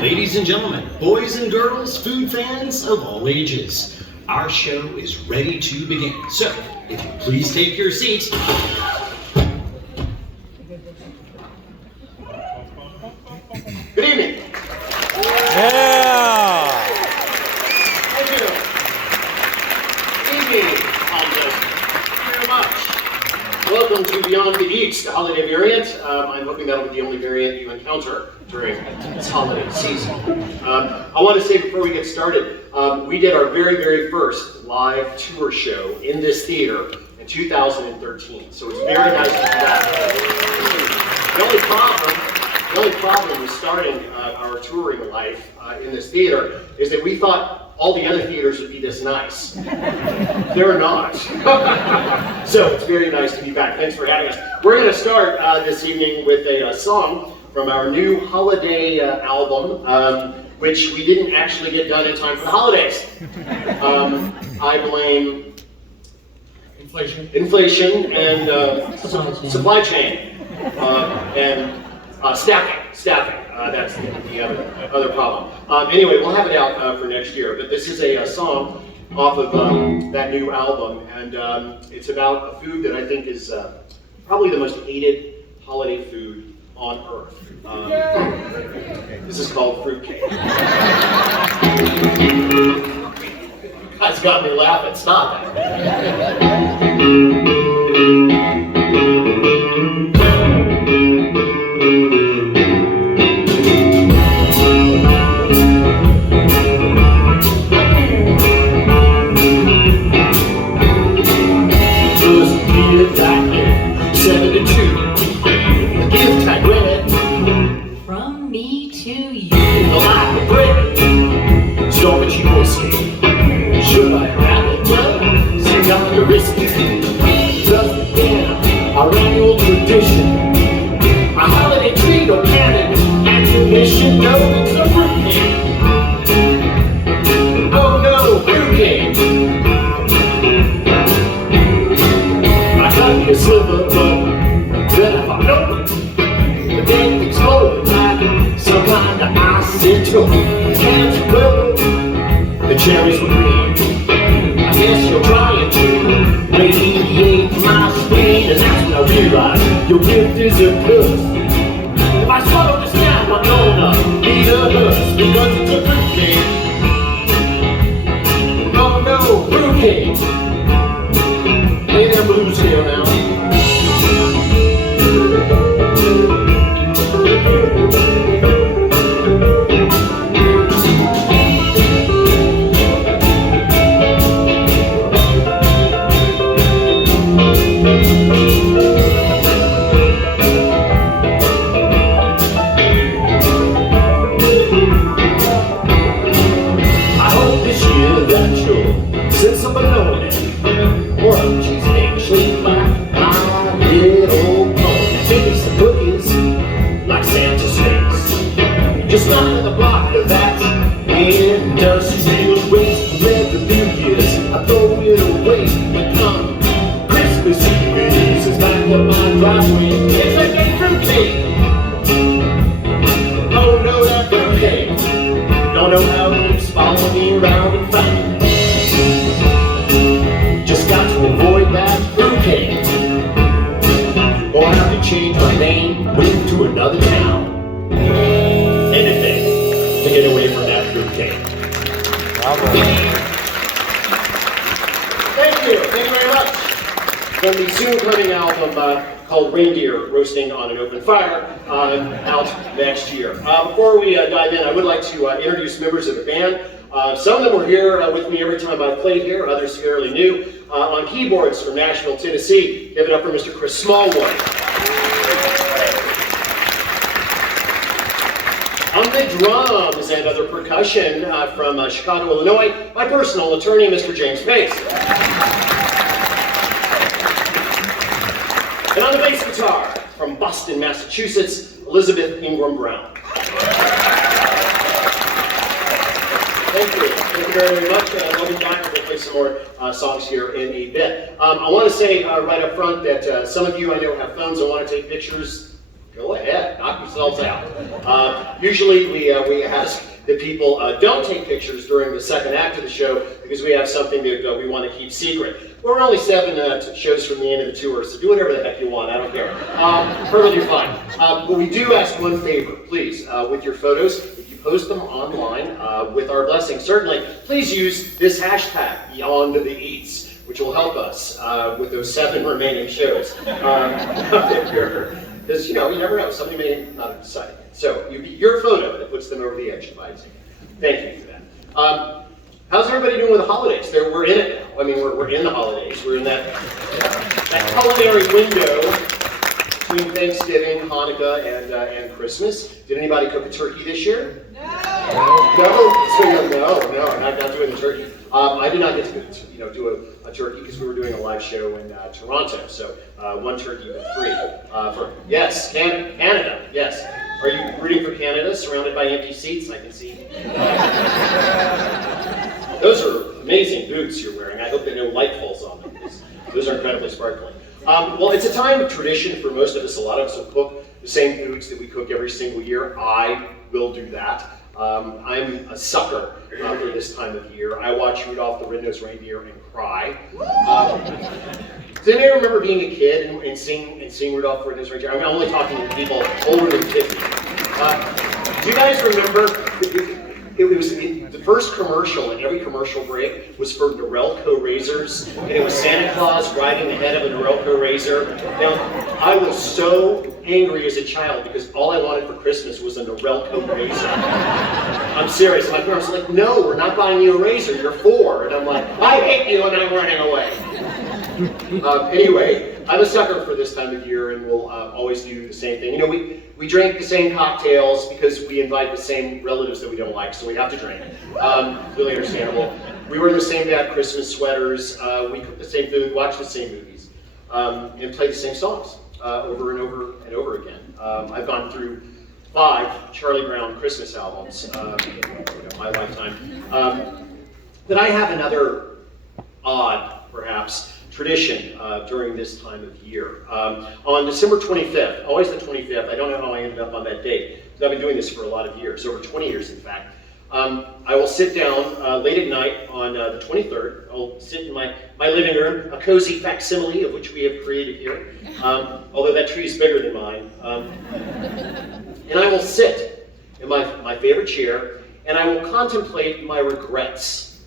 Ladies and gentlemen, boys and girls, food fans of all ages, our show is ready to begin. So, if you please take your seats. Good evening. Yeah! Thank you. Good evening, Thank you very much. Welcome to Beyond the Eats, the holiday variant. I'm hoping that'll be the only variant you encounter during this holiday season. I want to say before we get started, we did our very first live tour show in this theater in 2013. So it's very nice to be back. The only problem with starting our touring life in this theater is that we thought all the other theaters would be this nice. They're not. So it's very nice to be back. Thanks for having us. We're going to start this evening with a song from our new holiday album, which we didn't actually get done in time for the holidays. I blame inflation and supply chain and staffing. That's the other problem. Anyway, we'll have it out for next year. But this is a song off of that new album, and it's about a food that I think is probably the most hated holiday food on earth. This is called fruitcake. You guys got me laughing. Stop that. From me to you. Like a brick, storm and she will escape. Should I have it done? Sing out the risk. Just again, our annual tradition. A holiday tree, no cannon, ammunition, no, it's a fruitcake. Oh no, fruitcake. I cut me a sliver, but then I found out. The thing exploded like some kind of icicle. Cans were purple, the cherries were green. I guess you're trying to radiate my spleen, and that's when I realized your gift is a curse. If I swallow this down, I'm gonna need a hearse, because it's a fruitcake. Oh no, fruitcake. Play that blues here now. Just not the block of that industrial waste. Every New Year's I throw it away. But come Christmas Eve, it's back up my driveway. It's like a fruitcake. Oh no, that fruitcake. Don't know how it's following me around and find me. Just got to avoid that fruitcake, or I have to change my name, move to another town. Anything to get away from that fruitcake. Thank you very much. From the soon coming album called Reindeer Roasting on an Open Fire, out next year. Before we dive in, I would like to introduce members of the band. Some of them were here with me every time I've played here, others fairly new. On keyboards from Nashville, Tennessee, give it up for Mr. Chris Smallwood. On the drums and other percussion from Chicago, Illinois, my personal attorney, Mr. James Pace. And on the bass guitar from Boston, Massachusetts, Elizabeth Ingram Brown. Thank you very much. Welcome back to the place some more songs here in a bit. I want to say right up front that some of you I know have phones and want to take pictures. Go ahead, knock yourselves out. Usually we ask that people don't take pictures during the second act of the show because we have something that we want to keep secret. We're only 7 shows from the end of the tour, so do whatever the heck you want, I don't care. Perfectly fine. But we do ask one favor, please, with your photos, if you post them online with our blessing, certainly, please use this hashtag, Beyond the Eats, which will help us with those 7 remaining shows. Because, you never know, somebody may not have decided. So, your photo that puts them over the edge, if I say. Thank you for that. How's everybody doing with the holidays? We're in it now. I mean, we're in the holidays. We're in that culinary window between Thanksgiving, Hanukkah, and Christmas. Did anybody cook a turkey this year? No. No, I'm not doing the turkey. I did not get to do a turkey because we were doing a live show in Toronto. So 1 turkey but 3. Yes, Canada. Yes. Are you rooting for Canada, surrounded by empty seats? I can see. Those are amazing boots you're wearing. I hope that no light falls on them. Those are incredibly sparkling. Well, it's a time of tradition for most of us. A lot of us will cook the same foods that we cook every single year. I will do that. I'm a sucker for this time of year. I watch Rudolph the Red-Nosed Reindeer and cry. Does anybody remember being a kid and seeing Rudolph the Red-Nosed Reindeer? I'm only talking to people older than 50. Do you guys remember? It was the first commercial, and every commercial break was for Norelco razors, and it was Santa Claus riding the head of a Norelco razor. Now, I was so angry as a child because all I wanted for Christmas was a Norelco razor. I'm serious. My parents were like, "No, we're not buying you a razor. You're 4." And I'm like, "I hate you," and I'm running away. Anyway, I'm a sucker for this time of year, and we'll always do the same thing. We drink the same cocktails because we invite the same relatives that we don't like, so we have to drink. Really understandable. We wear the same bad Christmas sweaters, we cook the same food, watch the same movies, and play the same songs over and over and over again. I've gone through 5 Charlie Brown Christmas albums in my lifetime. But I have another odd, perhaps, tradition during this time of year. On December 25th, always the 25th, I don't know how I ended up on that date, because I've been doing this for a lot of years, over 20 years in fact. I will sit down late at night on the 23rd. I'll sit in my living room, a cozy facsimile of which we have created here, although that tree is bigger than mine. And I will sit in my favorite chair, and I will contemplate my regrets.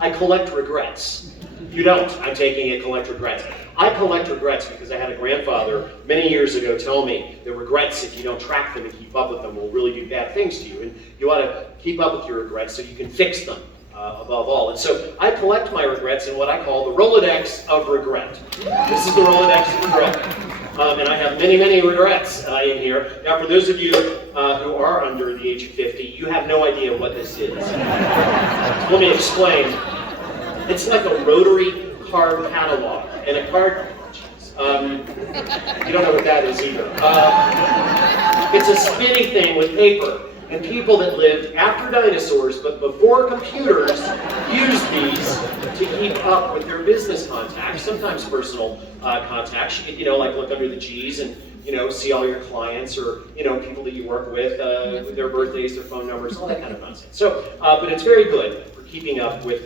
I collect regrets. You don't. I'm taking it, collect regrets. I collect regrets because I had a grandfather many years ago tell me that regrets, if you don't track them and keep up with them, will really do bad things to you. And you ought to keep up with your regrets so you can fix them above all. And so I collect my regrets in what I call the Rolodex of regret. This is the Rolodex of regret. And I have many, many regrets in here. Now, for those of you who are under the age of 50, you have no idea what this is. Let me explain. It's like a rotary card catalog. And a card, you don't know what that is either. It's a spinny thing with paper. And people that lived after dinosaurs, but before computers, used these to keep up with their business contacts, sometimes personal contacts. You could, like look under the G's and, see all your clients or, people that you work with their birthdays, their phone numbers, all that kind of nonsense. So, but it's very good for keeping up with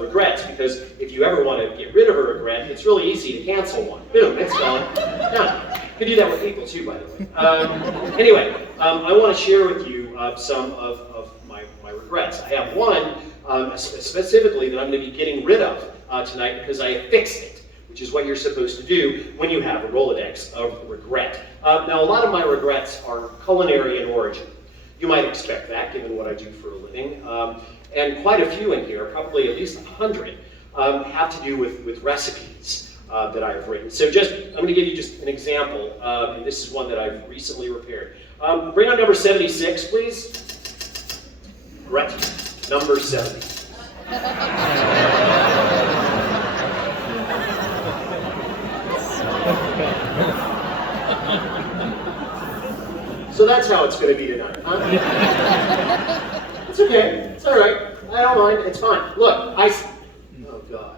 regrets, because if you ever want to get rid of a regret, it's really easy to cancel one. Boom, it's gone. Done. You can do that with people too, by the way. Anyway, I want to share with you some of my regrets. I have one specifically that I'm going to be getting rid of tonight because I have fixed it, which is what you're supposed to do when you have a Rolodex of regret. Now, a lot of my regrets are culinary in origin. You might expect that, given what I do for a living. And quite a few in here, probably at least 100, have to do with recipes that I have written. So I'm going to give you just an example, and this is one that I've recently repaired. Bring on number 76, please. Correct. Number 70. So that's how it's going to be tonight, huh? It's okay. It's all right. I don't mind, it's fine. Look, oh God.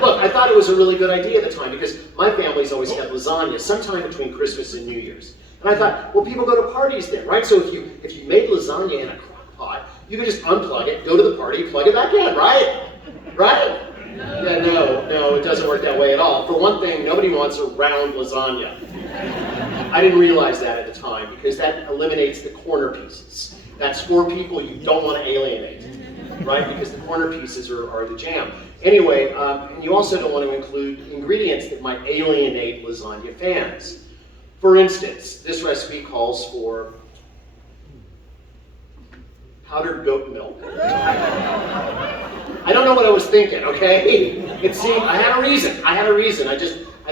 Look, I thought it was a really good idea at the time because my family's always had lasagna sometime between Christmas and New Year's. And I thought, well, people go to parties then, right? So if you made lasagna in a crock pot, you could just unplug it, go to the party, plug it back in, right? Right? Yeah, no, it doesn't work that way at all. For one thing, nobody wants a round lasagna. I didn't realize that at the time because that eliminates the corner pieces. That's for people you don't want to alienate, right? Because the corner pieces are the jam. Anyway, and you also don't want to include ingredients that might alienate lasagna fans. For instance, this recipe calls for powdered goat milk. I don't know what I was thinking, okay? It seemed, I had a reason, I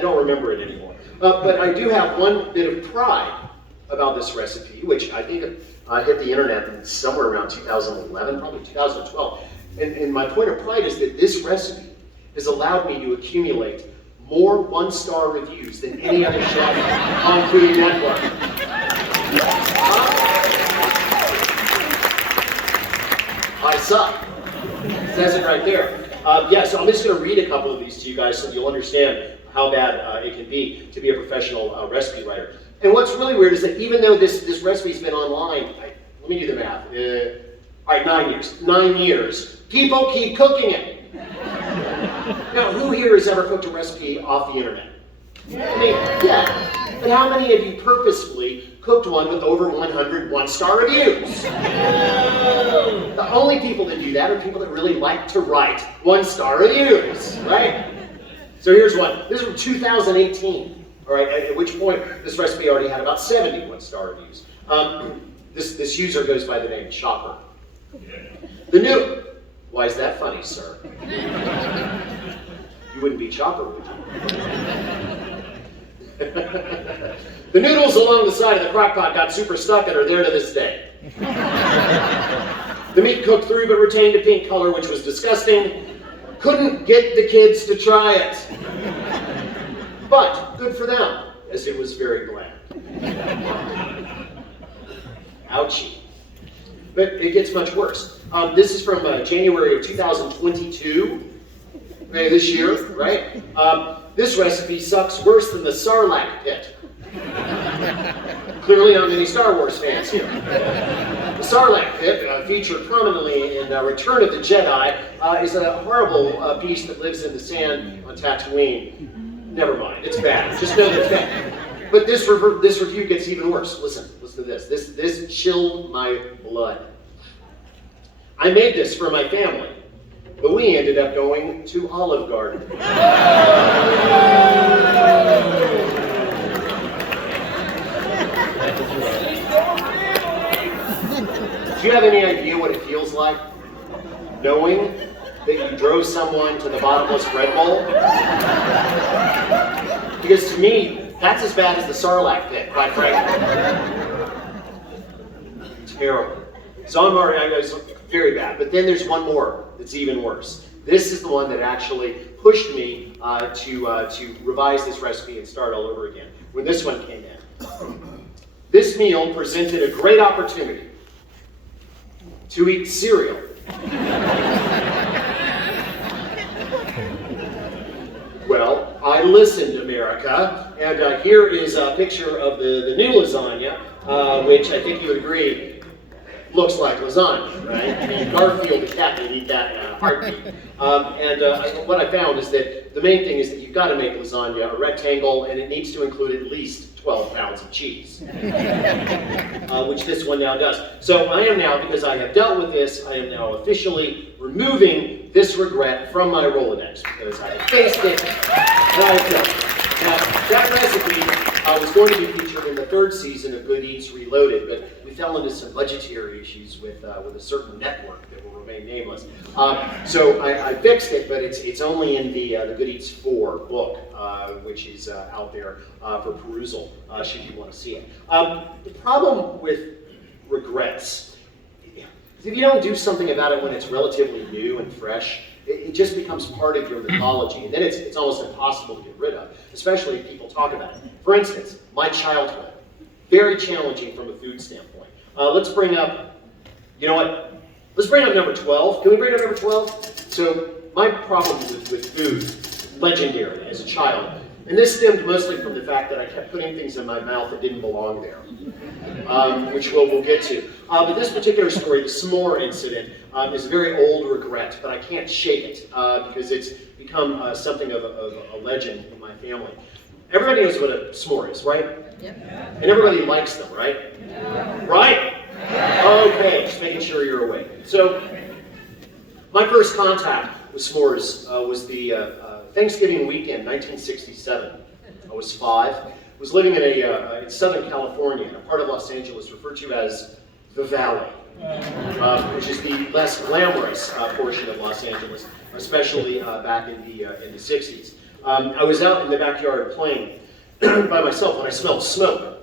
don't remember it anymore. But I do have one bit of pride about this recipe, which I think hit the internet somewhere around 2011, probably 2012. And my point of pride is that this recipe has allowed me to accumulate more one-star reviews than any other chef on Food Network. I suck. It says it right there. Yeah, so I'm just going to read a couple of these to you guys so you'll understand how bad it can be to be a professional recipe writer. And what's really weird is that even though this recipe's been online, let me do the math. All right, 9 years. 9 years. People keep cooking it. Now, who here has ever cooked a recipe off the internet? I mean, yeah. But how many of you purposefully cooked one with over 100 one-star reviews? The only people that do that are people that really like to write one-star reviews, right? So here's one. This is from 2018, all right, at which point this recipe already had about 70 one-star reviews. This user goes by the name Chopper. The noodle. Why is that funny, sir? You wouldn't be Chopper, would you? The noodles along the side of the crock pot got super stuck and are there to this day. The meat cooked through but retained a pink color, which was disgusting. Couldn't get the kids to try it. But good for them, as it was very bland. Ouchie. But it gets much worse. This is from January of 2022, this year, right? This recipe sucks worse than the Sarlacc pit. Clearly not many Star Wars fans here. The Sarlacc pit, featured prominently in Return of the Jedi, is a horrible beast that lives in the sand on Tatooine. Never mind, it's bad. Just know that it's bad. But this review gets even worse. Listen to this. This chilled my blood. I made this for my family, but we ended up going to Olive Garden. Do you have any idea what it feels like? Knowing that you drove someone to the bottomless Red Bowl? Because to me, that's as bad as the Sarlacc pit, quite frankly. Terrible. So I was very bad. But then there's one more that's even worse. This is the one that actually pushed me to revise this recipe and start all over again. When this one came in. This meal presented a great opportunity to eat cereal. Well, I listened, America, and here is a picture of the new lasagna, which I think you would agree looks like lasagna, right? I mean, Garfield the cat would eat that in a heartbeat. What I found is that the main thing is that you've got to make lasagna a rectangle, and it needs to include at least 12 pounds of cheese, which this one now does. So I am now, because I have dealt with this, I am now officially removing this regret from my Rolodex, because I have faced it, and I have dealt with it. Now, that recipe was going to be featured in the 3rd season of Good Eats Reloaded, but we fell into some budgetary issues with a certain network that will remain nameless. So I fixed it, but it's only in the Good Eats 4 book, which is out there for perusal, should you want to see it. The problem with regrets is if you don't do something about it when it's relatively new and fresh, it just becomes part of your mythology, and then it's almost impossible to get rid of, especially if people talk about it. For instance, my childhood, very challenging from a food standpoint. Let's bring up, you know what, Let's bring up number 12. Can we bring up number 12? So my problem with food, legendary as a child, and this stemmed mostly from the fact that I kept putting things in my mouth that didn't belong there, which we'll get to. But this particular story, the s'more incident, is a very old regret, but I can't shake it because it's become something of a legend in my family. Everybody knows what a s'more is, right? Yep. And everybody likes them, right? Yeah. Right? Yeah. Okay, just making sure you're awake. So, my first contact with s'mores was the Thanksgiving weekend, 1967. I was 5. I was living in Southern California, in a part of Los Angeles referred to as the Valley, which is the less glamorous portion of Los Angeles, especially back in the 60s. I was out in the backyard playing by myself when I smelled smoke.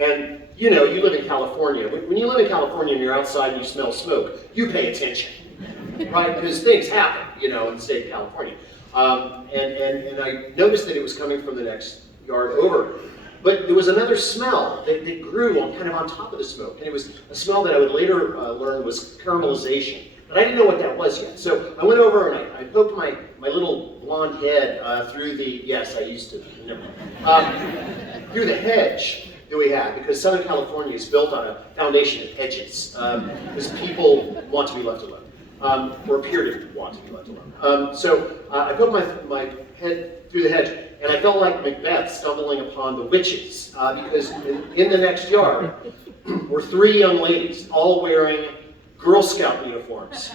And you know, you live in California. When you live in California and you're outside and you smell smoke, you pay attention, right? Because things happen, you know, in the state of California. And I noticed that it was coming from the next yard over. But there was another smell that grew kind of on top of the smoke. And it was a smell that I would later learn was caramelization. But I didn't know what that was yet. So I went over and I poked my little blonde head through the, yes, I used to, never mind, through the hedge that we had, because Southern California is built on a foundation of hedges, because people want to be left alone, or appear to want to be left alone. So I poked my head through the hedge, and I felt like Macbeth stumbling upon the witches, because in the next yard were 3 young ladies, all wearing Girl Scout uniforms.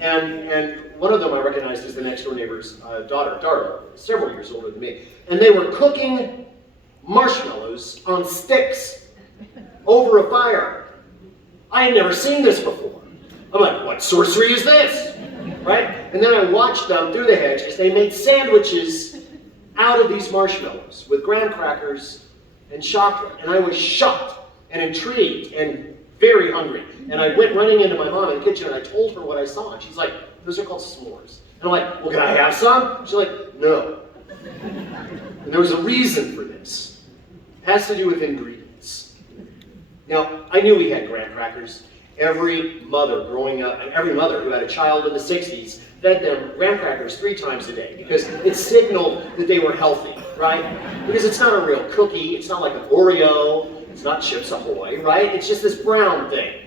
And one of them I recognized as the next door neighbor's daughter, Darla, several years older than me. And they were cooking marshmallows on sticks over a fire. I had never seen this before. I'm like, what sorcery is this? Right? And then I watched them through the hedge as they made sandwiches out of these marshmallows with graham crackers and chocolate. And I was shocked and intrigued and very hungry. And I went running into my mom in the kitchen and I told her what I saw. And she's like, those are called s'mores. And I'm like, well, can I have some? She's like, no. And there was a reason for this. It has to do with ingredients. Now, I knew we had graham crackers. Every mother growing up, and every mother who had a child in the 60s fed them graham crackers 3 times a day because it signaled that they were healthy, right? Because it's not a real cookie, it's not like an Oreo, it's not Chips Ahoy, right? It's just this brown thing.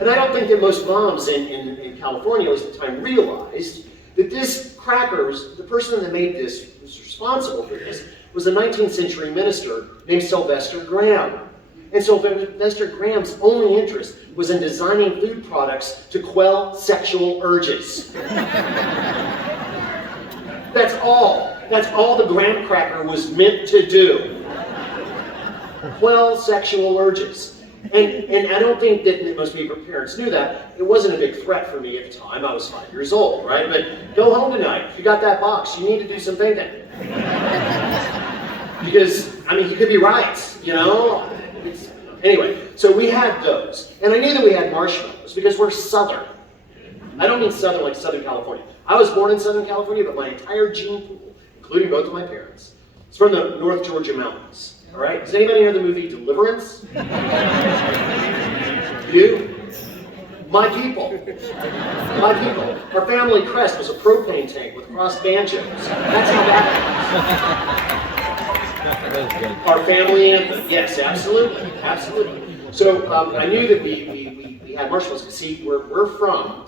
And I don't think that most moms in California at the time realized that this crackers, the person that made this, was responsible for this, was a 19th century minister named Sylvester Graham. And Sylvester Graham's only interest was in designing food products to quell sexual urges. That's all. That's all the graham cracker was meant to do. Quell sexual urges. And I don't think that most people, parents knew that. It wasn't a big threat for me at the time. I was 5 years old, right? But go home tonight. If you got that box, you need to do some thinking. Because, I mean, he could be right, you know? Anyway, so we had those. And I knew that we had marshmallows because we're Southern. I don't mean Southern like Southern California. I was born in Southern California, but my entire gene pool, including both of my parents, is from the North Georgia mountains. All right? Does anybody know the movie Deliverance? You? My people. My people. Our family crest was a propane tank with crossed banjos. That's how that was. Our family anthem. Yes, absolutely. Absolutely. So I knew that we had marshmallows. See, where we're from,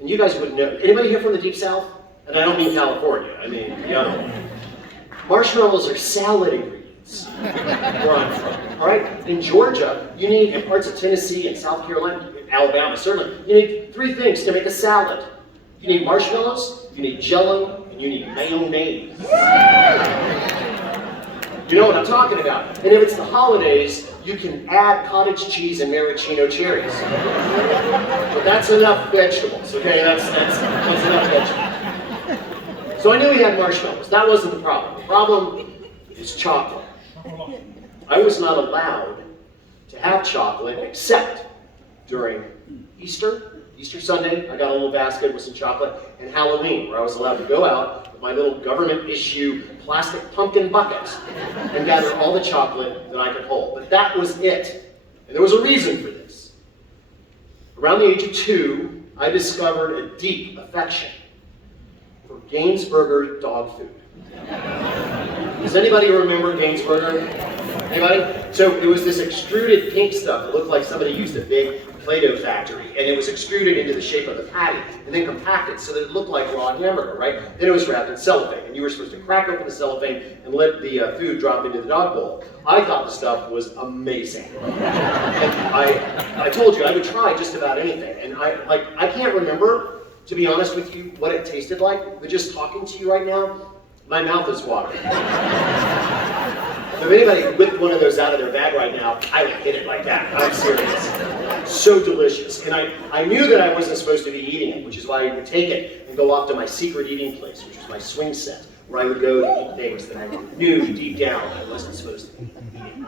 and you guys would know. Anybody here from the Deep South? And I don't mean California. I mean, you know. Marshmallows are salad ingredients. Where I'm from. All right? In Georgia, you need, in parts of Tennessee and South Carolina, Alabama, certainly, you need 3 things to make a salad. You need marshmallows, you need Jell-O, and you need mayonnaise. You know what I'm talking about. And if it's the holidays, you can add cottage cheese and maraschino cherries. But that's enough vegetables, okay? That's enough vegetables. So I knew we had marshmallows. That wasn't the problem. The problem is chocolate. I was not allowed to have chocolate except during Easter Sunday. I got a little basket with some chocolate, and Halloween, where I was allowed to go out with my little government issue plastic pumpkin bucket and gather all the chocolate that I could hold. But that was it. And there was a reason for this. Around the age of 2, I discovered a deep affection for Gainsburger dog food. Does anybody remember Gainsburger? Anybody? So it was this extruded pink stuff that looked like somebody used a big Play-Doh factory, and it was extruded into the shape of the patty, and then compacted so that it looked like raw hamburger, right? Then it was wrapped in cellophane, and you were supposed to crack open the cellophane and let the food drop into the dog bowl. I thought the stuff was amazing. And I told you I would try just about anything, and I can't remember, to be honest with you, what it tasted like, but just talking to you right now, my mouth is watering. If anybody whipped one of those out of their bag right now, I would hit it like that. I'm serious. So delicious. And I knew that I wasn't supposed to be eating it, which is why I would take it and go off to my secret eating place, which was my swing set, where I would go to eat things that I knew deep down I wasn't supposed to be eating.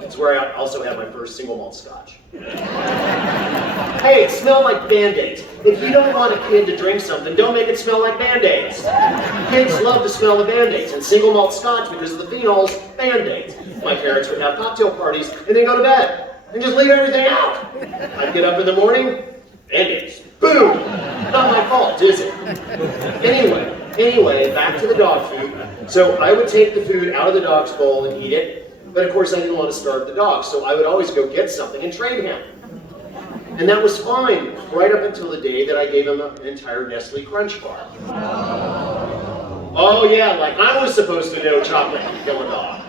It's where I also had my first single malt scotch. Hey, it smelled like Band-Aids. If you don't want a kid to drink something, don't make it smell like Band-Aids. Kids love to smell the Band-Aids, and single malt scotch, because of the phenols, Band-Aids. My parents would have cocktail parties and then go to bed and just leave everything out. I'd get up in the morning, Band-Aids. Boom! Not my fault, is it? Anyway, back to the dog food. So I would take the food out of the dog's bowl and eat it. But of course I didn't want to starve the dog, so I would always go get something and trade him. And that was fine, right up until the day that I gave him an entire Nestle Crunch bar. Oh yeah, like I was supposed to know chocolate can kill a dog.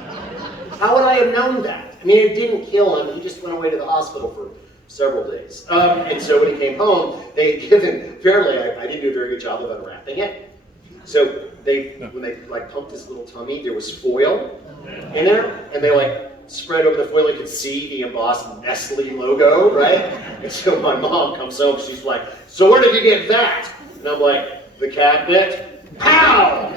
How would I have known that? I mean, it didn't kill him, he just went away to the hospital for several days. And so when he came home, they had given, fairly, I didn't do a very good job of unwrapping it. So when they like pumped his little tummy, there was foil in there, and they spread over the foil. You could see the embossed Nestle logo, right? And so my mom comes home, she's like, "So where did you get that?" And I'm like, "The cabinet." Pow!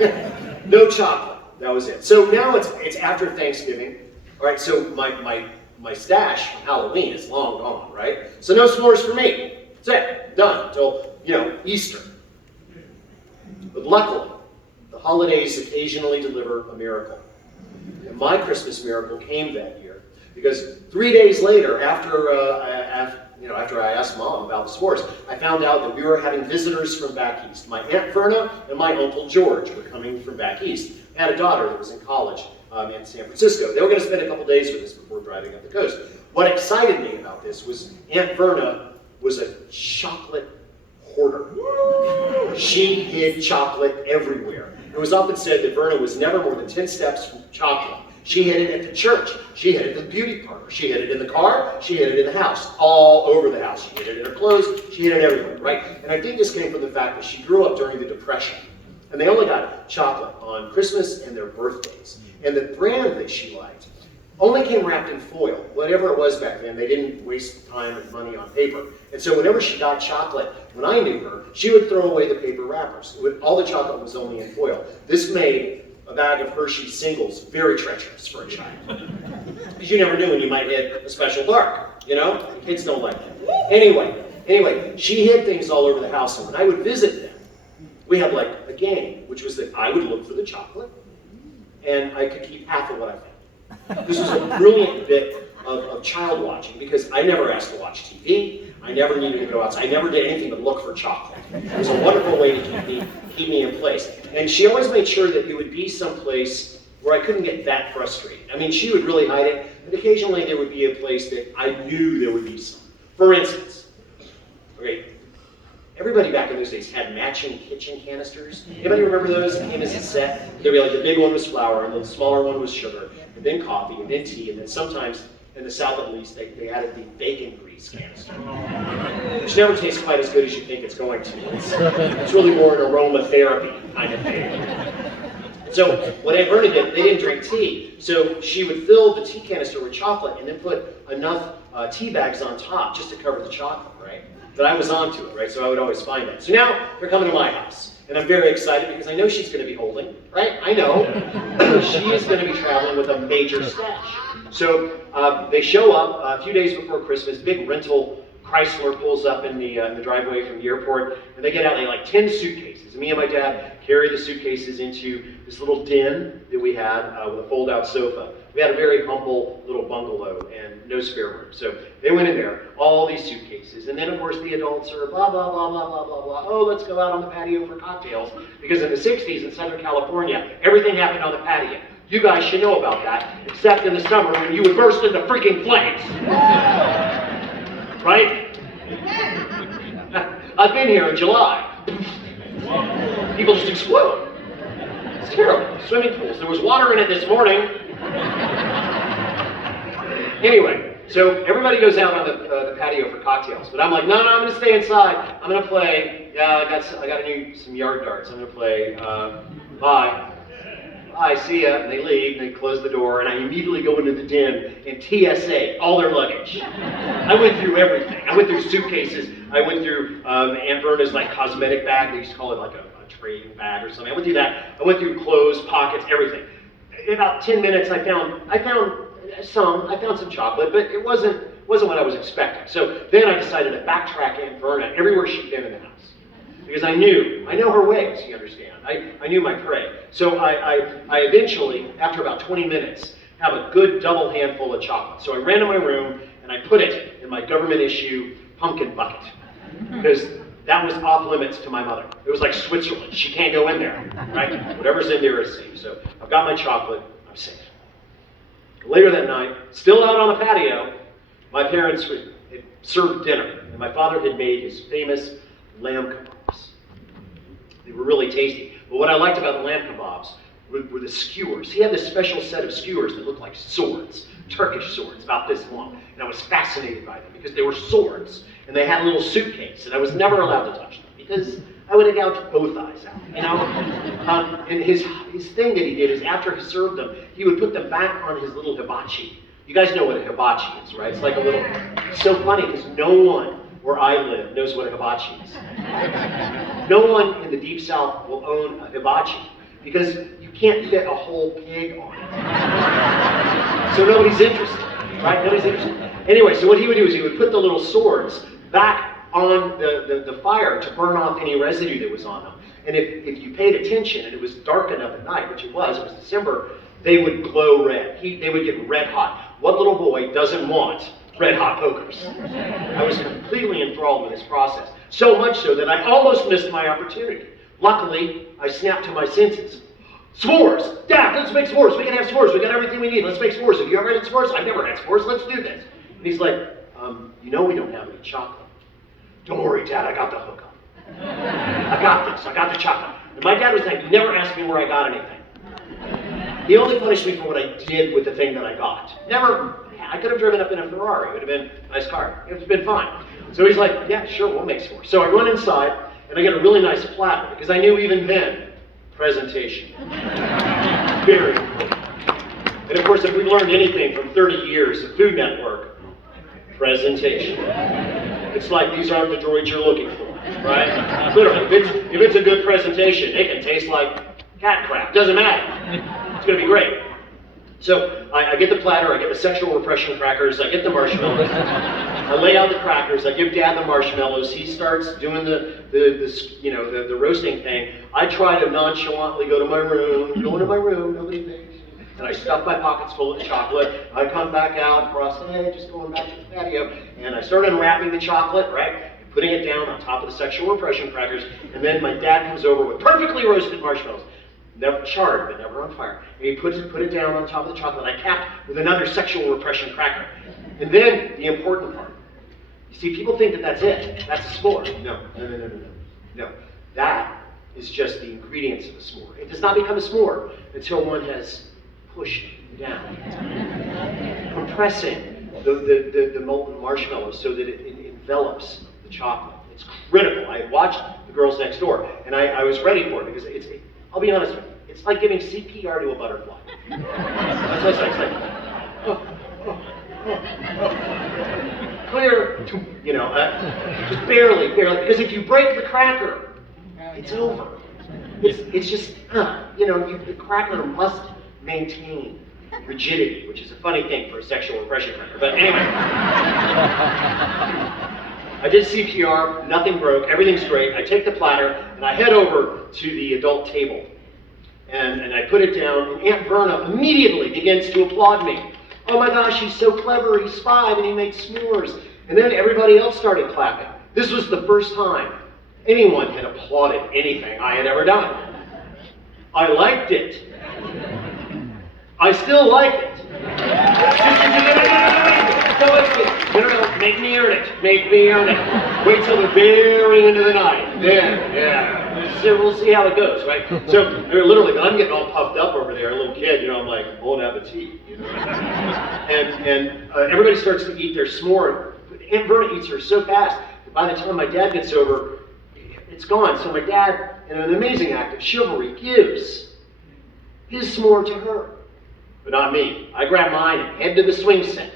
No chocolate. That was it. So now it's after Thanksgiving. All right, so my stash from Halloween is long gone, right? So no s'mores for me. That's it. Done until, Easter. But luckily, the holidays occasionally deliver a miracle. And my Christmas miracle came that year, because 3 days later, after I asked Mom about the s'mores, I found out that we were having visitors from back east. My Aunt Verna and my Uncle George were coming from back east. I had a daughter that was in college in San Francisco. They were going to spend a couple days with us before driving up the coast. What excited me about this was Aunt Verna was a chocolate hoarder. She hid chocolate everywhere. It was often said that Verna was never more than 10 steps from chocolate. She hid it at the church. She hid it at the beauty parlor. She hid it in the car. She hid it in the house. All over the house. She hid it in her clothes. She hid it everywhere, right? And I think this came from the fact that she grew up during the Depression. And they only got chocolate on Christmas and their birthdays. And the brand that she liked only came wrapped in foil. Whatever it was back then, they didn't waste time and money on paper. And so whenever she got chocolate, when I knew her, she would throw away the paper wrappers. All the chocolate was only in foil. This made a bag of Hershey's Singles very treacherous for a child. Because you never knew when you might hit a special bark, Kids don't like that. Anyway, she hid things all over the house, and when I would visit them, we had a game, which was that I would look for the chocolate, and I could keep half of what I found. This was a brilliant bit of child watching, because I never asked to watch TV. I never needed to go outside. I never did anything but look for chocolate. It was a wonderful way to keep me in place. And she always made sure that it would be someplace where I couldn't get that frustrated. I mean, she would really hide it, but occasionally there would be a place that I knew there would be some. For instance, everybody back in those days had matching kitchen canisters. Anybody remember those? It came as a set. There'd be the big one was flour, and the smaller one was sugar, and then coffee, and then tea, and then sometimes, in the South at least, they added the bacon grease canister, which never tastes quite as good as you think it's going to. It's really more an aromatherapy kind of thing. So what Aunt Verna did, they didn't drink tea, so she would fill the tea canister with chocolate and then put enough tea bags on top just to cover the chocolate, right? But I was onto it, right? So I would always find that. So now they're coming to my house, and I'm very excited because I know she's going to be holding, right? I know. She is going to be traveling with a major stash. So they show up a few days before Christmas. Big rental Chrysler pulls up in the driveway from the airport, and they get out 10 suitcases. And me and my dad carry the suitcases into this little den that we had with a fold-out sofa. We had a very humble little bungalow, and no spare room. So they went in there, all these suitcases, and then of course the adults are blah, blah, blah, blah, blah, blah, blah. Oh, let's go out on the patio for cocktails, because in the 60s in Southern California, everything happened on the patio. You guys should know about that, except in the summer when you would burst into freaking flames. Right? I've been here in July. People just explode. It's terrible. Swimming pools. There was water in it this morning. Anyway, so everybody goes out on the patio for cocktails, but I'm like, no, I'm going to stay inside. I'm going to play. Yeah, I got some yard darts. I'm going to play. Bye. I see ya, and they leave, and they close the door, and I immediately go into the den and TSA all their luggage. I went through everything. I went through suitcases. I went through Aunt Verna's like cosmetic bag. They used to call it like a trading bag or something. I went through that. I went through clothes, pockets, everything. In about 10 minutes, I found some chocolate, but it wasn't what I was expecting. So then I decided to backtrack Aunt Verna everywhere she'd been in the house. Because I know her ways, you understand. I knew my prey. So I eventually, after about 20 minutes, have a good double handful of chocolate. So I ran to my room and I put it in my government issue pumpkin bucket. Because that was off limits to my mother. It was like Switzerland. She can't go in there, right? Whatever's in there is safe. So I've got my chocolate, I'm safe. Later that night, still out on the patio, my parents had served dinner. And my father had made his famous lamb kebabs. They were really tasty. But what I liked about the lamb kebabs were the skewers. He had this special set of skewers that looked like swords, Turkish swords, about this long. And I was fascinated by them because they were swords, and they had a little suitcase, and I was never allowed to touch them because I would have gouged both eyes out, you know? And his thing that he did is after he served them, he would put them back on his little hibachi. You guys know what a hibachi is, right? It's like a little, it's so funny because no one where I live knows what a hibachi is. No one in the Deep South will own a hibachi because you can't fit a whole pig on it. So nobody's interested, right? Nobody's interested. Anyway, so what he would do is he would put the little swords back on the fire to burn off any residue that was on them. And if you paid attention and it was dark enough at night, which it was December, they would glow red. They would get red hot. What little boy doesn't want red hot pokers? I was completely enthralled with this process. So much so that I almost missed my opportunity. Luckily, I snapped to my senses. S'mores! Dad, let's make s'mores. We can have s'mores. We got everything we need. Let's make s'mores. Have you ever had s'mores? I've never had s'mores. Let's do this. And he's like, you know we don't have any chocolate. Don't worry, Dad. I got the hookup. I got this. I got the chocolate. And my dad was like, you never asked me where I got anything. He only punished me for what I did with the thing that I got. Never. I could have driven up in a Ferrari. It would have been a nice car. It would have been fine. So he's like, yeah, sure, we'll make s'mores. So I run inside, and I get a really nice platter, because I knew even then, presentation. Very important. And of course, if we learned anything from 30 years of Food Network, presentation. It's like these aren't the droids you're looking for, right? Literally, if it's a good presentation, it can taste like cat crap. Doesn't matter. It's going to be great. So I get the platter, I get the sexual repression crackers, I get the marshmallows, I lay out the crackers, I give Dad the marshmallows, he starts doing the roasting thing. I try to nonchalantly go into my room, nobody thinks. And I stuff my pockets full of chocolate. I come back out, just going back to the patio, and I start unwrapping the chocolate, right? Putting it down on top of the sexual repression crackers, and then my dad comes over with perfectly roasted marshmallows. Never charred, but never on fire. And he put it down on top of the chocolate. I capped with another sexual repression cracker. And then the important part. You see, people think that that's it. That's a s'more. No. That is just the ingredients of a s'more. It does not become a s'more until one has pushed down, compressing the molten marshmallows so that it envelops the chocolate. It's critical. I watched The Girls Next Door, and I was ready for it because I'll be honest with you, it's like giving CPR to a butterfly. That's what it's like. Clear, just barely, because if you break the cracker, it's over. It's just, the cracker must maintain rigidity, which is a funny thing for a sexual repression cracker. But anyway, I did CPR, nothing broke, everything's great. I take the platter and I head over to the adult table. And I put it down, and Aunt Verna immediately begins to applaud me. Oh my gosh, he's so clever, he's 5 and he makes s'mores. And then everybody else started clapping. This was the first time anyone had applauded anything I had ever done. I liked it. I still like it. No, make me earn it. Make me earn it. Wait till the very end of the night. Then, yeah. So we'll see how it goes, right? So literally, I'm getting all puffed up over there, a little kid, I'm like, bon appetit, And everybody starts to eat their s'more. Aunt Verna eats hers so fast that by the time my dad gets over, it's gone. So my dad, in an amazing act of chivalry, gives his s'more to her. But not me. I grab mine and head to the swing set.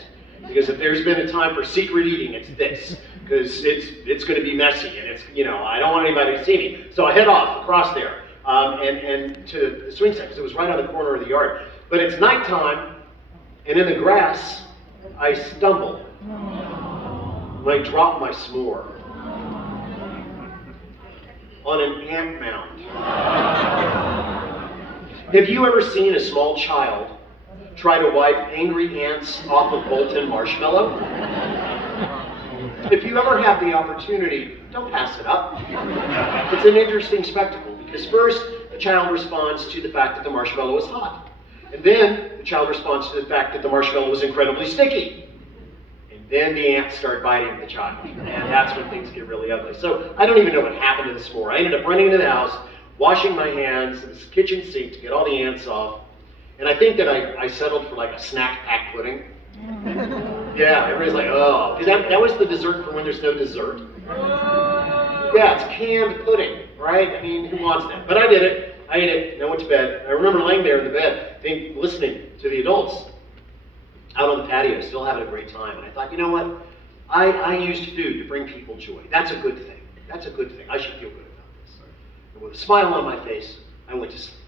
Because if there's been a time for secret eating, it's this. Because it's going to be messy, and I don't want anybody to see me. So I head off across there and to the swing set, because it was right on the corner of the yard. But it's nighttime, and in the grass, I stumble. And I drop my s'more on an ant mound. Have you ever seen a small child try to wipe angry ants off of molten marshmallow? If you ever have the opportunity, don't pass it up. It's an interesting spectacle, because first, the child responds to the fact that the marshmallow is hot. And then, the child responds to the fact that the marshmallow was incredibly sticky. And then the ants start biting the child. And that's when things get really ugly. So, I don't even know what happened to the s'more. I ended up running into the house, washing my hands in the kitchen sink to get all the ants off. And I think that I settled for like a snack pack pudding. Yeah, everybody's like, oh. Because that was the dessert for when there's no dessert. Yeah, it's canned pudding, right? I mean, who wants that? But I did it. I ate it, and I went to bed. I remember laying there in the bed, listening to the adults out on the patio, still having a great time. And I thought, you know what? I used food to bring people joy. That's a good thing. That's a good thing. I should feel good about this. And with a smile on my face, I went to sleep.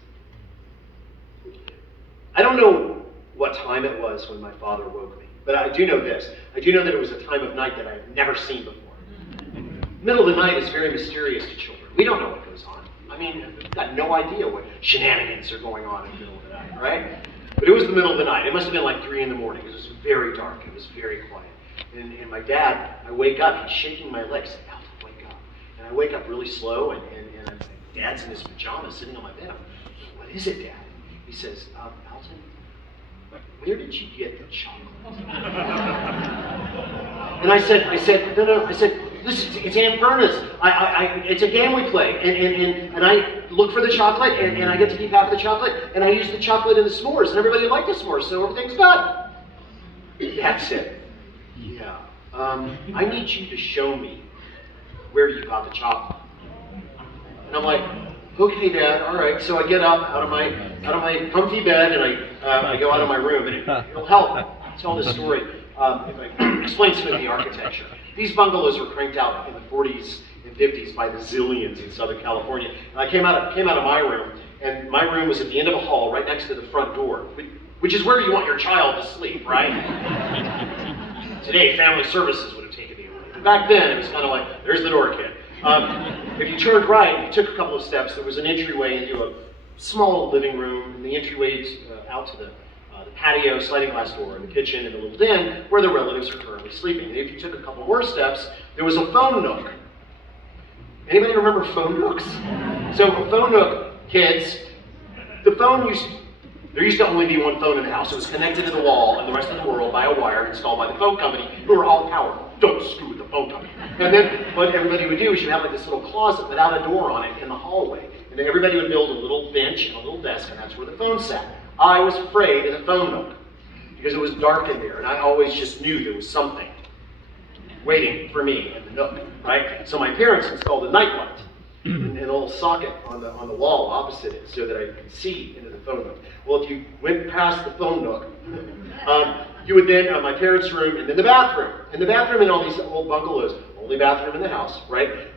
I don't know what time it was when my father woke me, but I do know this. I do know that it was a time of night that I have never seen before. Middle of the night is very mysterious to children. We don't know what goes on. I mean, we've got no idea what shenanigans are going on in the middle of the night, right? But it was the middle of the night. It must have been like 3 in the morning. It was very dark. It was very quiet. And my dad, I wake up, he's shaking my legs. Alton, wake up. And I wake up really slow, and Dad's in his pajamas sitting on my bed. I'm like, what is it, Dad? He says, Alton, where did you get the chocolate? And I said, no. I said, listen, it's Aunt Verna's. It's a game we play. And I look for the chocolate, and I get to keep half the chocolate, and I use the chocolate in the s'mores, and everybody liked the s'mores, so everything's done. That's it. Yeah. I need you to show me where you got the chocolate. And I'm like, okay, Dad, all right. So I get up out of my comfy bed, and I go out of my room, and it'll help tell this story if I explain some of the architecture. These bungalows were cranked out in the 40s and 50s by the zillions in Southern California. And I came out of my room, and my room was at the end of a hall right next to the front door, which is where you want your child to sleep, right? Today, family services would have taken you away. Back then, it was kind of like, there's the door, kid. If you turned right, you took a couple of steps, there was an entryway into a small living room, and the entryways out to the patio, sliding glass door, and the kitchen, and a little den where the relatives are currently sleeping. And if you took a couple more steps, there was a phone nook. Anybody remember phone nooks? So a phone nook, kids, there used to only be one phone in the house. It was connected to the wall and the rest of the world by a wire installed by the phone company, who were all powerful. Don't screw with the phone company. And then what everybody would do is you'd have like this little closet without a door on it in the hallway. And then everybody would build a little bench and a little desk, and that's where the phone sat. I was afraid of the phone nook because it was dark in there, and I always just knew there was something waiting for me in the nook, right? So my parents installed a nightlight and a little socket on the wall opposite it so that I could see into the phone nook. Well, if you went past the phone nook, you would then, my parents' room, and then the bathroom. And the bathroom in all these old bungalows, only bathroom in the house, right,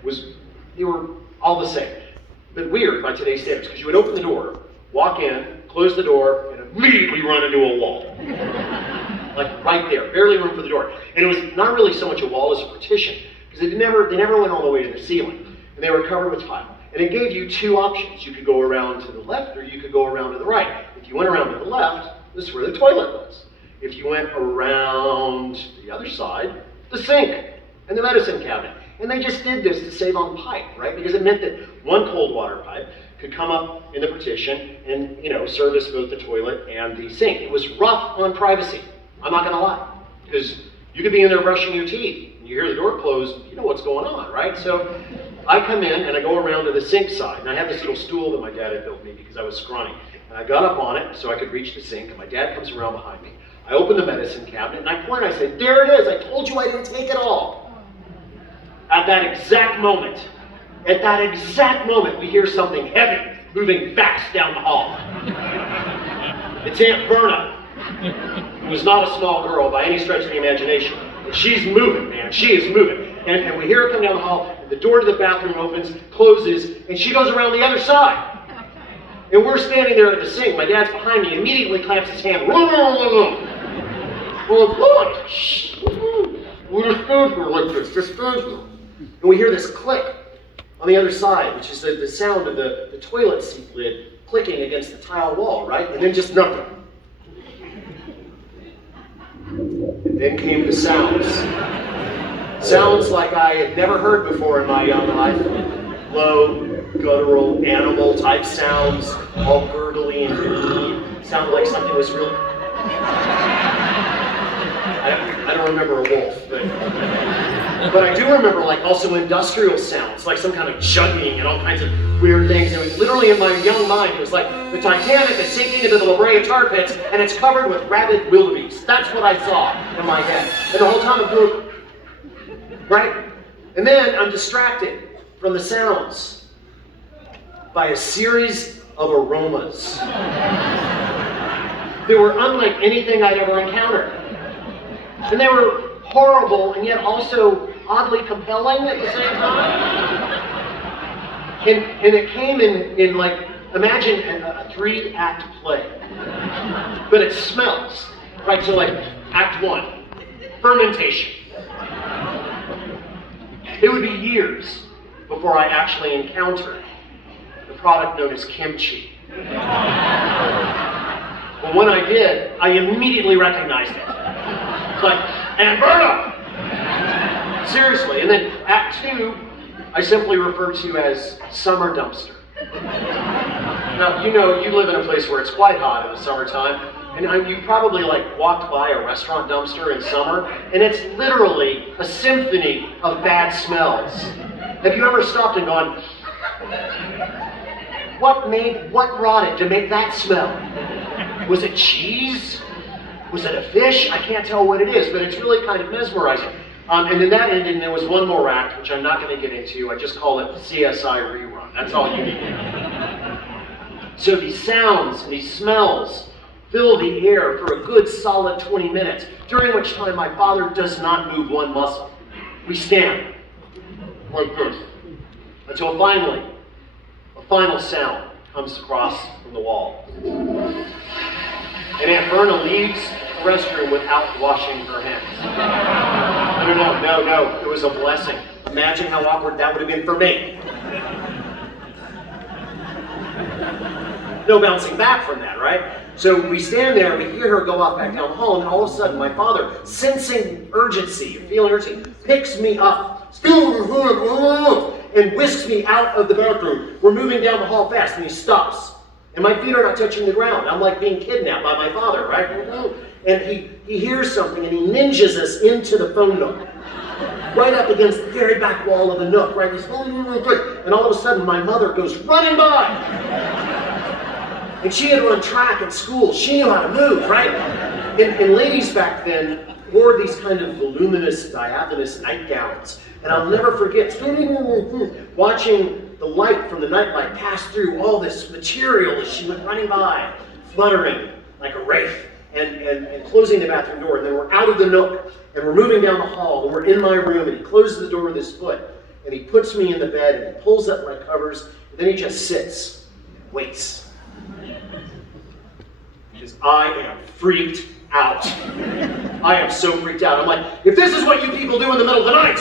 they were all the same. But weird by today's standards, because you would open the door, walk in, close the door, and immediately run into a wall. Like right there, barely room for the door. And it was not really so much a wall as a partition, because they never went all the way to the ceiling. And they were covered with tile. And it gave you 2 options. You could go around to the left, or you could go around to the right. If you went around to the left, this is where the toilet was. if you went around the other side, the sink and the medicine cabinet. And they just did this to save on pipe, right? Because it meant that one cold water pipe could come up in the partition and, service both the toilet and the sink. It was rough on privacy, I'm not gonna lie. Because you could be in there brushing your teeth, and you hear the door close, you know what's going on, right? So I come in and I go around to the sink side, and I have this little stool that my dad had built me because I was scrawny. And I got up on it so I could reach the sink, and my dad comes around behind me. I open the medicine cabinet, and I point, and I say, there it is, I told you I didn't take it all. At that exact moment, we hear something heavy moving fast down the hall. It's Aunt Verna, who is not a small girl by any stretch of the imagination. And she's moving, man, she is moving. And we hear her come down the hall, and the door to the bathroom opens, closes, and she goes around the other side. And we're standing there at the sink. My dad's behind me, immediately claps his hand. Well, look, and we hear this click on the other side, which is the sound of the toilet seat lid clicking against the tile wall, right? And then just nothing. And then came the sounds. Sounds like I had never heard before in my young life. Low, guttural, animal type sounds, all gurgly and gurgly. Sounded like something was really... I don't remember a wolf, but I do remember also industrial sounds, like some kind of chugging and all kinds of weird things. And it was literally in my young mind, it was like the Titanic is sinking into the La Brea tar pits and it's covered with rabid wildebeest. That's what I saw in my head. And the whole time I'm going, right? And then I'm distracted from the sounds by a series of aromas. They were unlike anything I'd ever encountered. And they were horrible and yet also oddly compelling at the same time. And it came in imagine a 3-act play. But it smells, right? So act 1, fermentation. It would be years before I actually encountered the product known as kimchi. But when I did, I immediately recognized it. It's like, Aunt Verna! Seriously. And then Act 2, I simply refer to as summer dumpster. Now, you live in a place where it's quite hot in the summertime, and you've probably walked by a restaurant dumpster in summer, and it's literally a symphony of bad smells. Have you ever stopped and gone, what rotted to make that smell? Was it cheese? Was it a fish? I can't tell what it is, but it's really kind of mesmerizing. And then that ended, and there was one more act, which I'm not going to get into. I just call it CSI rerun. That's all you need to know. So these sounds and these smells fill the air for a good solid 20 minutes, during which time my father does not move one muscle. We stand like this, until finally, a final sound comes across from the wall. And Aunt Verna leaves the restroom without washing her hands. No, it was a blessing. Imagine how awkward that would have been for me. No bouncing back from that, right? So we stand there, we hear her go off back down the hall, and all of a sudden my father, sensing urgency, feeling urgency, picks me up, and whisks me out of the bathroom. We're moving down the hall fast, and he stops. And my feet are not touching the ground. I'm like being kidnapped by my father, right? And he hears something, and he ninjas us into the phone nook. Right up against the very back wall of the nook, right? He's going real quick. And all of a sudden, my mother goes running by. And she had run track at school. She knew how to move, right? And ladies back then wore these kind of voluminous, diaphanous nightgowns. And I'll never forget watching the light from the nightlight pass through all this material as she went running by, fluttering like a wraith, and closing the bathroom door. And then we're out of the nook, and we're moving down the hall, and we're in my room, and he closes the door with his foot, and he puts me in the bed, and he pulls up my covers, and then he just sits, waits. Because I am freaked out. I am so freaked out. I'm like, if this is what you people do in the middle of the night,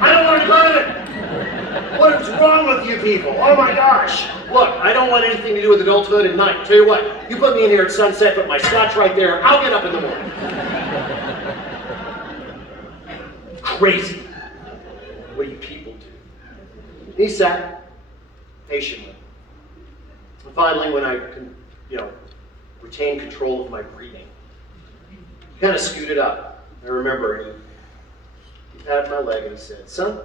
I don't want to part of it. What is wrong with you people? Oh my gosh. Look, I don't want anything to do with adulthood at night. Tell you what, you put me in here at sunset, put my scotch right there, I'll get up in the morning. Crazy. What do you people do? He sat patiently. And finally, when I retained control of my breathing, he kind of scooted up. I remember he patted my leg and he said, "Son,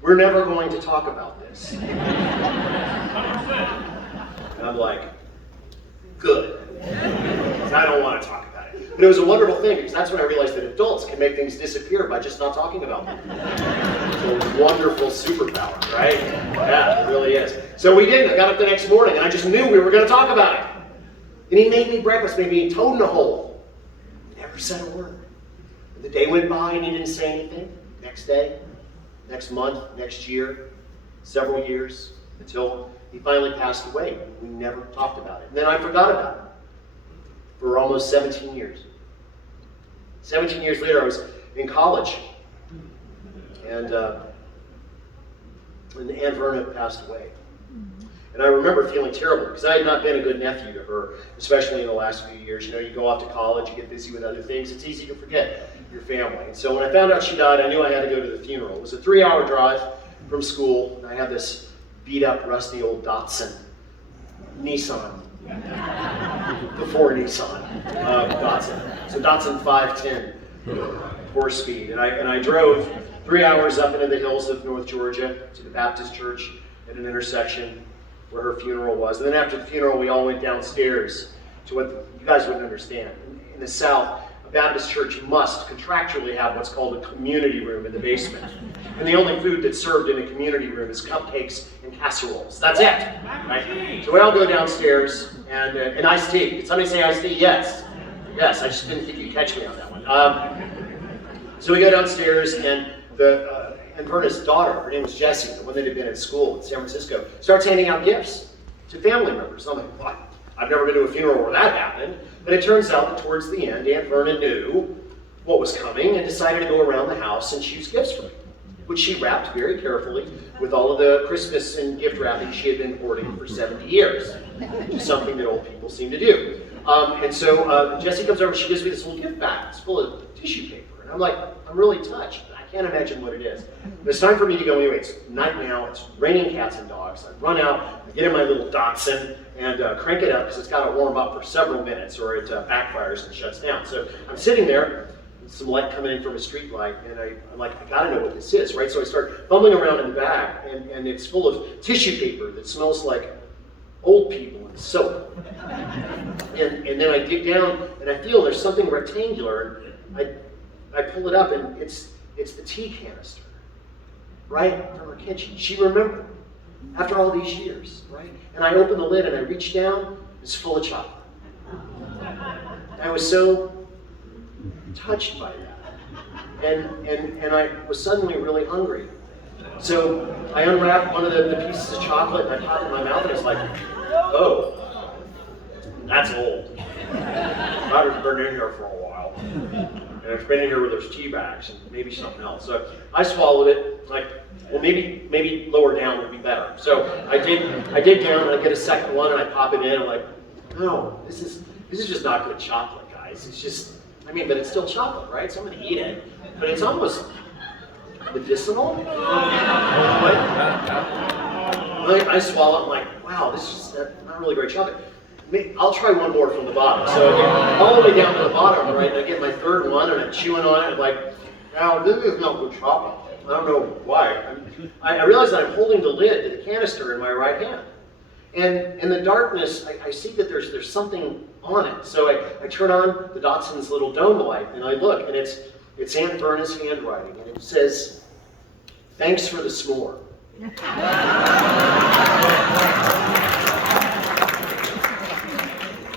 we're never going to talk about this." And I'm like, good. I don't want to talk about it. But it was a wonderful thing because that's when I realized that adults can make things disappear by just not talking about them. It's a wonderful superpower, right? Yeah, it really is. So we did. I got up the next morning and I just knew we were going to talk about it. And he made me breakfast, made me toad in a hole. Never said a word. The day went by and he didn't say anything. Next day, next month, next year, several years, until he finally passed away. We never talked about it. And then I forgot about it for almost 17 years. 17 years later, I was in college. And Aunt Verna passed away. And I remember feeling terrible because I had not been a good nephew to her, especially in the last few years. You know, you go off to college, you get busy with other things, it's easy to forget your family. And so when I found out she died, I knew I had to go to the funeral. It was a 3-hour drive from school, and I had this beat-up, rusty old Datsun Nissan. Before Nissan, Datsun. So Datsun 510, 4-speed. And I drove 3 hours up into the hills of North Georgia to the Baptist church at an intersection where her funeral was. And then after the funeral, we all went downstairs to what you guys wouldn't understand. In the South, a Baptist church must contractually have what's called a community room in the basement. And the only food that's served in a community room is cupcakes and casseroles. That's it. Right? So we all go downstairs and iced tea. Did somebody say iced tea? Yes. Yes, I just didn't think you'd catch me on that one. So we go downstairs and and Verna's daughter, her name was Jessie, the one that had been at school in San Francisco, starts handing out gifts to family members. I'm like, what? I've never been to a funeral where that happened. But it turns out that towards the end, Aunt Verna knew what was coming and decided to go around the house and choose gifts for me, which she wrapped very carefully with all of the Christmas and gift wrapping she had been hoarding for 70 years, which is something that old people seem to do. And so Jessie comes over and she gives me this little gift bag. It's full of tissue paper. And I'm like, I'm really touched. I can't imagine what it is. But it's time for me to go anyway. It's night now. It's raining cats and dogs. I run out, I get in my little Datsun, and crank it up because it's got to warm up for several minutes or it backfires and shuts down. So I'm sitting there, with some light coming in from a street light, and I'm like, I got to know what this is, right? So I start fumbling around in the bag, and it's full of tissue paper that smells like old people and soap. And then I dig down, and I feel there's something rectangular, and I pull it up, and it's the tea canister, right, from her kitchen. She remembered, after all these years, right? And I open the lid, and I reach down, it's full of chocolate. I was so touched by that. And I was suddenly really hungry. So I unwrapped one of the pieces of chocolate, and I popped it in my mouth, and it's like, oh, that's old. I've been in here for a while. And it's been in here with those tea bags and maybe something else. So I swallowed it, like, well, maybe lower down would be better. So I dig down and I get a second one and I pop it in. I'm like, no, this is just not good chocolate, guys. It's just, but it's still chocolate, right? So I'm gonna eat it. But it's almost medicinal. I swallow it, I'm like, wow, this is not really great chocolate. I'll try one more from the bottom. So I get all the way down to the bottom, right? And I get my third one, and I'm chewing on it, and I'm like, now this is not good chocolate. I don't know why. I realize that I'm holding the lid to the canister in my right hand. And in the darkness, I see that there's something on it. So I turn on the Datsun's little dome light, and I look, and it's Aunt Verna's handwriting, and it says, "Thanks for the s'more."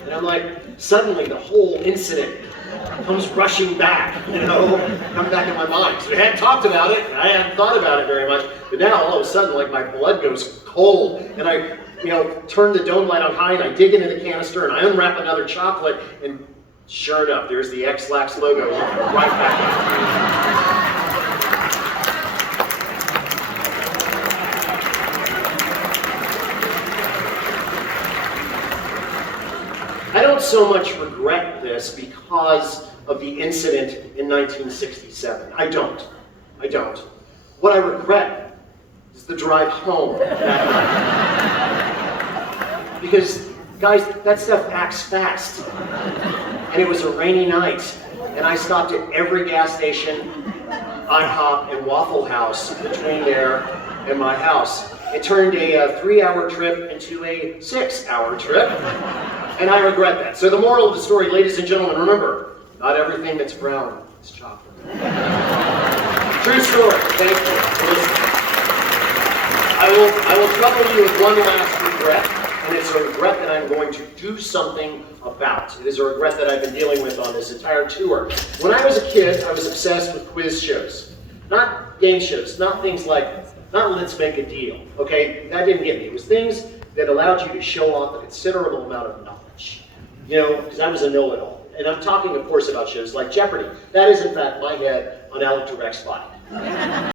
And I'm like, suddenly the whole incident comes rushing back, comes back in my mind. So I hadn't talked about it, and I hadn't thought about it very much, but now all of a sudden, like, my blood goes cold, and I, turn the dome light on high, and I dig into the canister, and I unwrap another chocolate, and sure enough, there's the X-Lax logo right back I don't so much regret this because of the incident in 1967. I don't. What I regret is the drive home that night. Because, guys, that stuff acts fast. And it was a rainy night, and I stopped at every gas station, IHOP, and Waffle House between there and my house. It turned a 3-hour trip into a 6-hour trip, and I regret that. So the moral of the story, ladies and gentlemen, remember, not everything that's brown is chocolate. True story. Thank you for listening. I will trouble you with one last regret, and it's a regret that I'm going to do something about. It is a regret that I've been dealing with on this entire tour. When I was a kid, I was obsessed with quiz shows. Not game shows, not things like, not Let's Make a Deal, okay? That didn't get me. It was things that allowed you to show off a considerable amount of knowledge. You know, because I was a know-it-all. And I'm talking, of course, about shows like Jeopardy! That is, in fact, my head on Alton Brown's body.